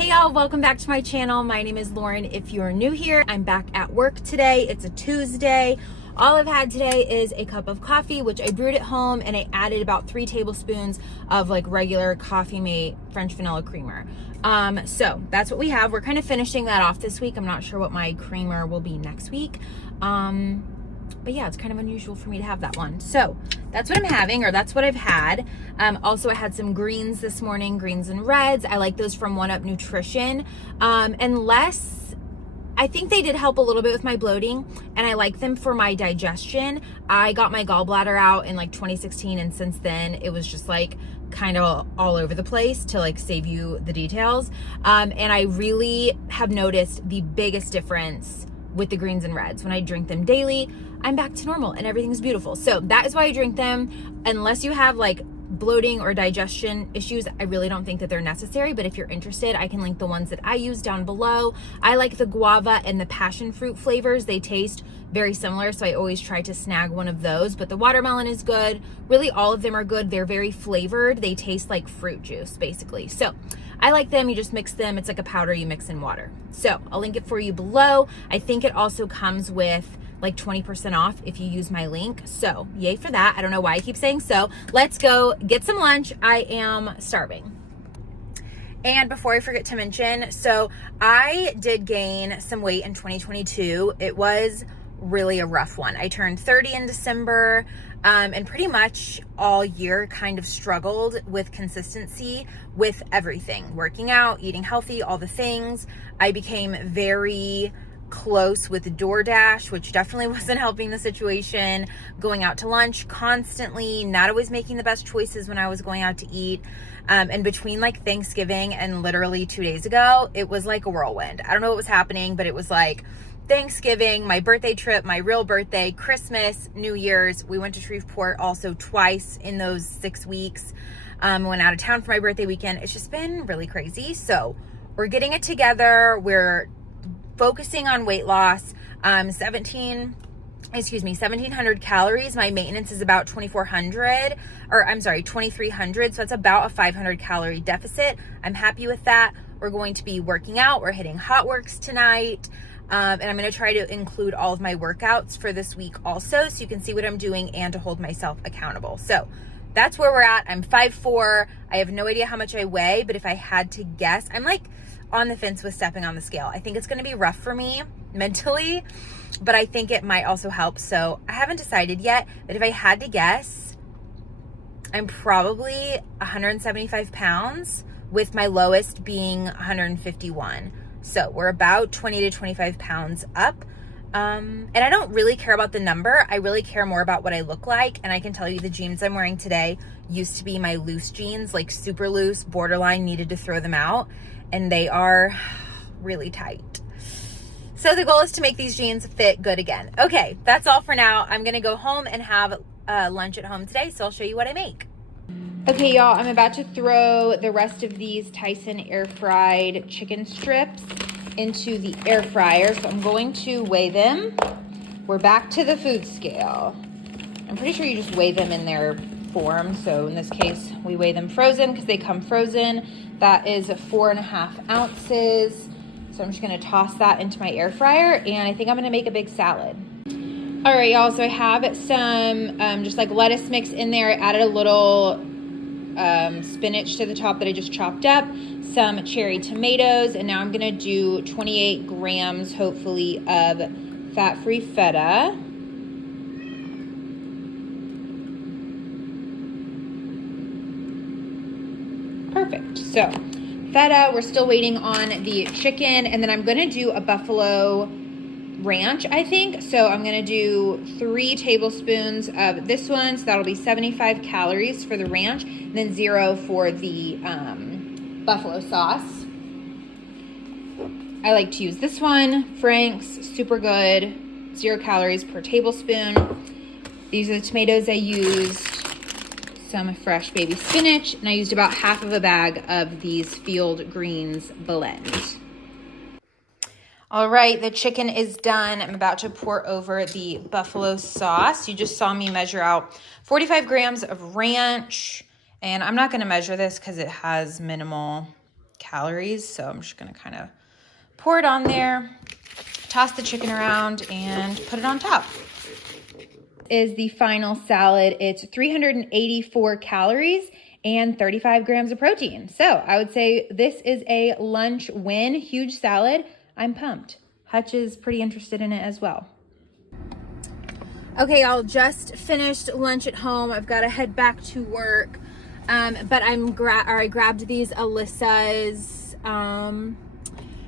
Hey y'all, welcome back to my channel. My name is Lauren. If you're new here, I'm back at work today. It's a Tuesday. All I've had today is a cup of coffee, which I brewed at home, and I added about 3 tablespoons of like regular Coffee Mate French vanilla creamer. So that's what we have. We're kind of finishing that off this week. I'm not sure what my creamer will be next week. But yeah, it's kind of unusual for me to have that one. So that's what I'm having, or that's what I've had. Also, I had some greens this morning, greens and reds. I like those from One Up Nutrition. I think they did help a little bit with my bloating, and I like them for my digestion. I got my gallbladder out in like 2016, and since then it was just like kind of all over the place, to like save you the details. And I really have noticed the biggest difference with the greens and reds. When I drink them daily, I'm back to normal and everything's beautiful. So that is why I drink them. Unless you have like bloating or digestion issues, I really don't think that they're necessary. But if you're interested, I can link the ones that I use down below. I like the guava and the passion fruit flavors. They taste very similar, so I always try to snag one of those. But the watermelon is good. Really, all of them are good. They're very flavored. They taste like fruit juice, basically. So I like them. You just mix them. It's like a powder you mix in water. So I'll link it for you below. I think it also comes with like 20% off if you use my link. So yay for that. I don't know why I keep saying so. Let's go get some lunch. I am starving. And before I forget to mention, so I did gain some weight in 2022. It was really a rough one. I turned 30 in December, and pretty much all year kind of struggled with consistency with everything, working out, eating healthy, all the things. I became very close with DoorDash, which definitely wasn't helping the situation. Going out to lunch constantly, not always making the best choices when I was going out to eat. And between like Thanksgiving and literally 2 days ago, it was like a whirlwind. I don't know what was happening, but it was like Thanksgiving, my birthday trip, my real birthday, Christmas, New Year's. We went to Shreveport also twice in those 6 weeks. Went out of town for my birthday weekend. It's just been really crazy. So we're getting it together. We're focusing on weight loss. 1,700 calories. My maintenance is about 2,300. So that's about a 500 calorie deficit. I'm happy with that. We're going to be working out. We're hitting Hot Works tonight. And I'm going to try to include all of my workouts for this week also, so you can see what I'm doing and to hold myself accountable. So that's where we're at. I'm 5'4". I have no idea how much I weigh, but if I had to guess, I'm like on the fence with stepping on the scale. I think it's going to be rough for me mentally, but I think it might also help. So I haven't decided yet, but if I had to guess, I'm probably 175 pounds, with my lowest being 151. So we're about 20 to 25 pounds up. And I don't really care about the number. I really care more about what I look like. And I can tell you the jeans I'm wearing today used to be my loose jeans, like super loose, borderline, needed to throw them out. And they are really tight. So the goal is to make these jeans fit good again. Okay, that's all for now. I'm gonna go home and have lunch at home today, so I'll show you what I make. Okay, y'all, I'm about to throw the rest of these Tyson air fried chicken strips into the air fryer. So I'm going to weigh them. We're back to the food scale. I'm pretty sure you just weigh them in their form. So in this case, we weigh them frozen because they come frozen. That is 4.5 ounces. So I'm just gonna toss that into my air fryer, and I think I'm gonna make a big salad. All right, y'all, so I have some just like lettuce mix in there. I added a little spinach to the top that I just chopped up, some cherry tomatoes, and now I'm gonna do 28 grams, hopefully, of fat-free feta. Perfect. So feta, we're still waiting on the chicken, and then I'm gonna do a buffalo ranch, I think. So I'm gonna do 3 tablespoons of this one, so that'll be 75 calories for the ranch, and then 0 for the buffalo sauce. I like to use this one, Frank's, super good, 0 calories per tablespoon. These are the tomatoes I used, some fresh baby spinach, and I used about half of a bag of these Field Greens blend. All right, the chicken is done. I'm about to pour over the buffalo sauce. You just saw me measure out 45 grams of ranch, and I'm not gonna measure this because it has minimal calories. So I'm just gonna kind of pour it on there, toss the chicken around, and put it on top. Is the final salad. It's 384 calories and 35 grams of protein. So I would say this is a lunch win. Huge salad. I'm pumped. Hutch is pretty interested in it as well. Okay, y'all, just finished lunch at home. I've got to head back to work. But I grabbed these Alyssa's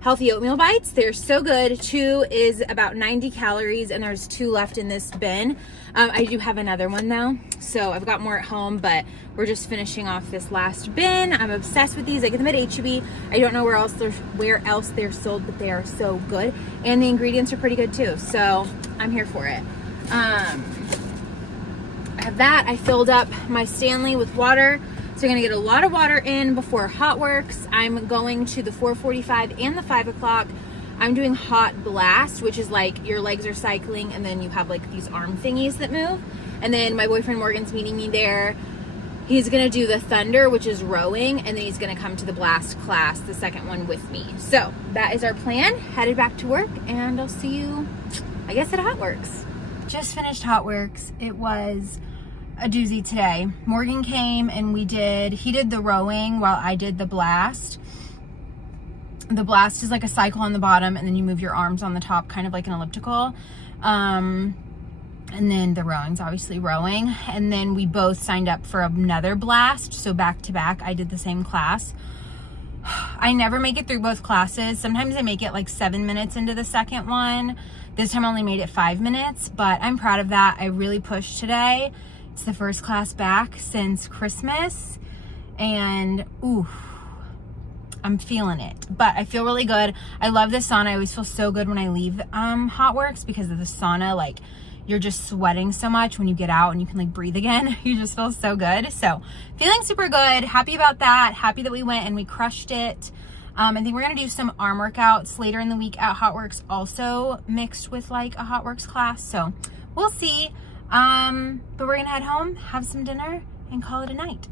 healthy oatmeal bites. They're so good. 2 is about 90 calories, and there's 2 left in this bin. I do have another one though, so I've got more at home, but we're just finishing off this last bin. I'm obsessed with these. I get them at H-E-B. I don't know where else they're sold, but they are so good, and the ingredients are pretty good too, so I'm here for it. I have that. I filled up my Stanley with water, so I'm gonna get a lot of water in before HotWorks. I'm going to the 4:45 and the 5 o'clock. I'm doing Hot Blast, which is like your legs are cycling and then you have like these arm thingies that move. And then my boyfriend Morgan's meeting me there. He's gonna do the Thunder, which is rowing, and then he's gonna come to the Blast class, the second one, with me. So that is our plan. Headed back to work, and I'll see you, I guess, at HotWorks. Just finished HotWorks. It was a doozy today. Morgan came and he did the rowing while I did the Blast. The Blast is like a cycle on the bottom, and then you move your arms on the top, kind of like an elliptical. And then the rowing's obviously rowing. And then we both signed up for another Blast. So back to back, I did the same class. I never make it through both classes. Sometimes I make it like 7 minutes into the second one. This time I only made it 5 minutes, but I'm proud of that. I really pushed today. It's the first class back since Christmas, and ooh, I'm feeling it. But I feel really good. I love the sauna. I always feel so good when I leave HotWorks because of the sauna. Like, you're just sweating so much when you get out and you can like breathe again. You just feel so good. So feeling super good. Happy about that. Happy that we went and we crushed it. I think we're gonna do some arm workouts later in the week at HotWorks, also mixed with like a HotWorks class. So we'll see. But we're gonna head home, have some dinner, and call it a night.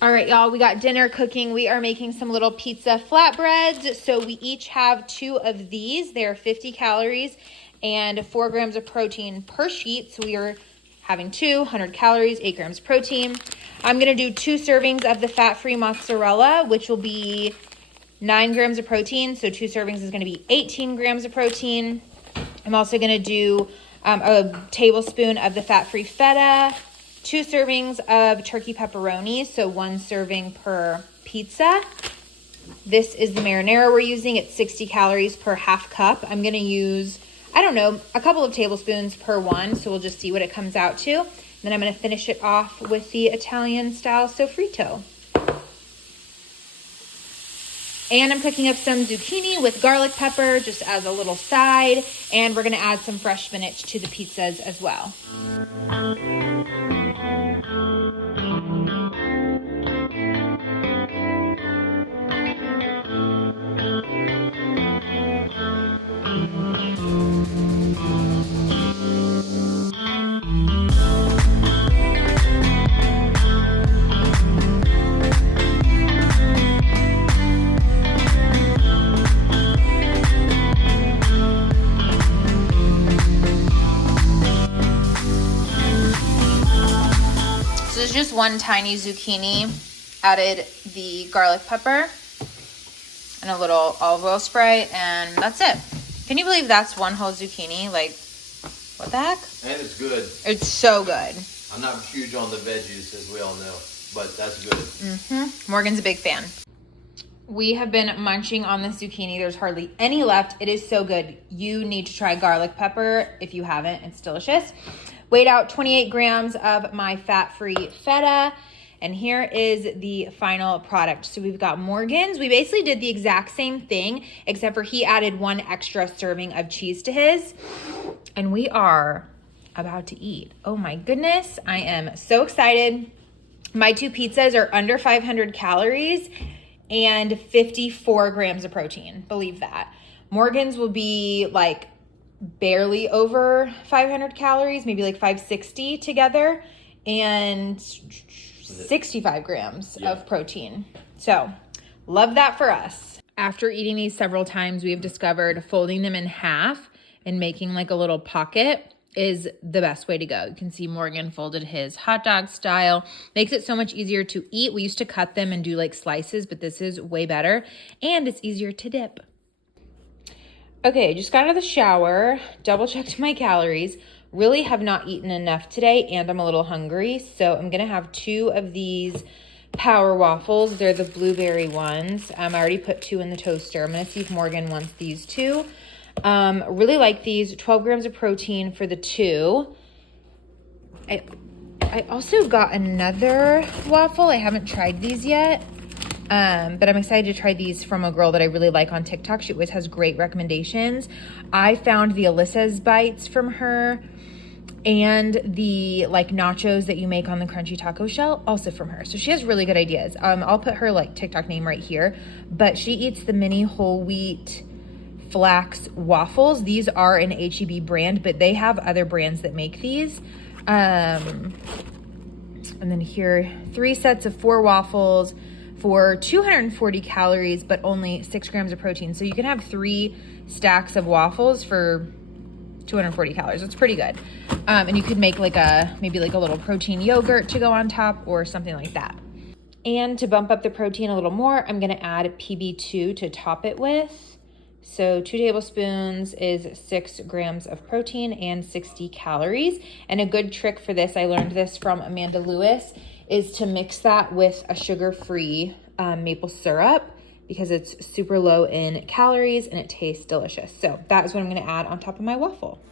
All right, y'all, we got dinner cooking. We are making some little pizza flatbreads. So we each have 2 of these. They're 50 calories and 4 grams of protein per sheet. So we are having 100 calories, 8 grams of protein. I'm gonna do 2 servings of the fat-free mozzarella, which will be 9 grams of protein. So 2 servings is gonna be 18 grams of protein. I'm also gonna do a tablespoon of the fat-free feta, 2 servings of turkey pepperoni, so 1 serving per pizza. This is the marinara we're using. It's 60 calories per half cup. I'm gonna use, I don't know, a couple of tablespoons per one, so we'll just see what it comes out to. Then I'm gonna finish it off with the Italian style sofrito. And I'm cooking up some zucchini with garlic pepper just as a little side. And we're gonna add some fresh spinach to the pizzas as well. So it's just 1 tiny zucchini, added the garlic pepper and a little olive oil spray, and that's it. Can you believe that's 1 whole zucchini? Like, what the heck? And it's good. It's so good. I'm not huge on the veggies, as we all know, but that's good. Morgan's a big fan. We have been munching on the zucchini. There's hardly any left. It is so good. You need to try garlic pepper if you haven't. It's delicious. Weighed out 28 grams of my fat-free feta. And here is the final product. So we've got Morgan's. We basically did the exact same thing, except for he added 1 extra serving of cheese to his. And we are about to eat. Oh my goodness. I am so excited. My 2 pizzas are under 500 calories and 54 grams of protein. Believe that. Morgan's will be like barely over 500 calories, maybe like 560 together, and 65 grams of protein. So Love that for us. After eating these several times, we have discovered folding them in half and making like a little pocket is the best way to go. You can see Morgan folded his hot dog style. Makes it so much easier to eat. We used to cut them and do like slices, but this is way better and it's easier to dip. Okay, just got out of the shower, double checked my calories. Really have not eaten enough today and I'm a little hungry. So I'm gonna have 2 of these Power Waffles. They're the blueberry ones. I already put 2 in the toaster. I'm gonna see if Morgan wants these 2. Really like these, 12 grams of protein for the 2. I also got another waffle. I haven't tried these yet, but I'm excited to try these from a girl that I really like on TikTok. She always has great recommendations. I found the Alyssa's Bites from her and the like nachos that you make on the crunchy taco shell, also from her. So she has really good ideas. I'll put her like TikTok name right here, but she eats the mini whole wheat flax waffles. These are an H-E-B brand, but they have other brands that make these. And then here, 3 sets of 4 waffles for 240 calories, but only 6 grams of protein. So you can have 3 stacks of waffles for 240 calories. It's pretty good. And you could make like maybe like a little protein yogurt to go on top or something like that. And to bump up the protein a little more, I'm gonna add PB2 to top it with. So 2 tablespoons is 6 grams of protein and 60 calories. And a good trick for this, I learned this from Amanda Lewis, is to mix that with a sugar-free maple syrup because it's super low in calories and it tastes delicious. So that is what I'm gonna add on top of my waffle.